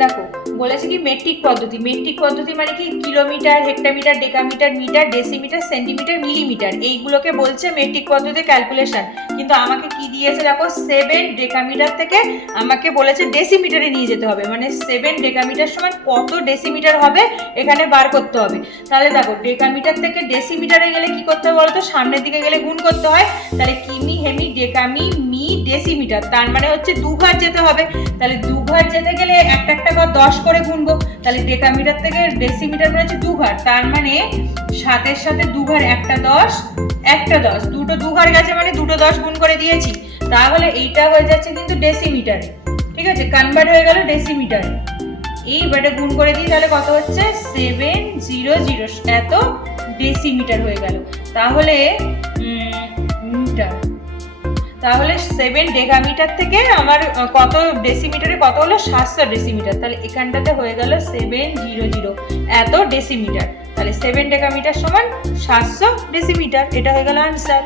দেখো বলেছে কি মেট্রিক পদ্ধতি, মেট্রিক পদ্ধতি মানে কি kilometre, hectometre, decametre, metre, decimetre, centimetre, millimetre, এইগুলোকে বলছে মেট্রিক পদ্ধতি ক্যালকুলেশন। কিন্তু আমাকে কি দিয়েছে দেখো, 7 ডেকামিটার থেকে আমাকে বলেছে ডেসিমিটারে নিয়ে যেতে হবে, মানে 7 ডেকামিটার সমান কত ডেসিমিটার হবে এখানে বার করতে হবে। তাহলে দেখো ডেকামিটার থেকে ডেসিমিটারে গেলে কি করতে হবে বলতো, সামনের দিকে গেলে গুণ করতে হয়। তাহলে কিমি, হেমি, ডেকামি, মি, ডেসিমিটার, তার মানে হচ্ছে দুঘাত যেতে হবে। তাহলে দুঘাত যেতে গেলে একটা একটা ঘর 10 করে গুনবো। তাহলে ডেকামিটার থেকে ডেসিমিটার মানে হচ্ছে দুঘাত, তার মানে 7-এর সাথে দুঘাত, একটা 10, একটা 10, দুটো দুঘাত গেছে মানে দুটো 10 গুণ করে দিয়েছি। তাহলে এইটা হয়ে যাচ্ছে কিন্তু ডেসিমিটারে, ঠিক আছে, কনভার্ট হয়ে গেল ডেসিমিটারে। এইবারে গুণ করে দিই, তাহলে কত হচ্ছে 700 এত ডেসিমিটার হয়ে গেল। তাহলে মিটার, তাহলে 7 ডেকামিটার থেকে আমার কত ডেসিমিটারে কত হলো 700 ডেসিমিটার। তাহলে এখানটাতে হয়ে গেল 700 এত ডেসিমিটার। তাহলে 7 ডেকামিটার সমান 700 ডেসিমিটার, এটা হয়ে গেল আনসার।